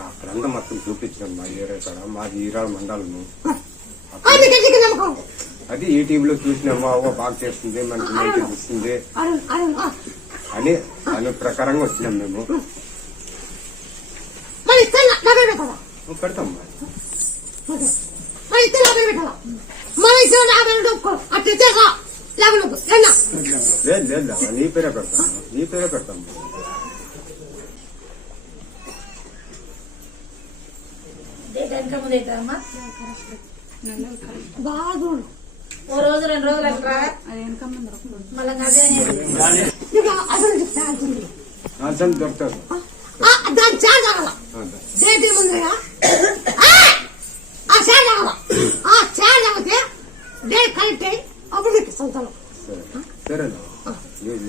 అక్కడంతా మొత్తం చూపించాం మా ఏరియా కాడ మాది ఈరాల మండలము. అది యూట్యూబ్ లో చూసినాము, అవ్వ బాగా చేస్తుంది, మనకి మెయింటైన్ ఇస్తుంది అని దాని ప్రకారంగా వచ్చినాం మేము. పెడతాం లేదు లేదు, నీ పేరే పెడతాం, నీ పేరే పెడతాం. ఓ రోజు 2 రోజులు అట్లా మళ్ళీ దొరుకుతారు. దాని చార్జ్ అవ్వాల ముందుగా ఆ చార్జ్ అవ్వాల. ఆ చార్జ్ అవుతే డేట్ కరెక్ట్ అయ్యి అప్పుడు మీకు సంతానం. సరే సరే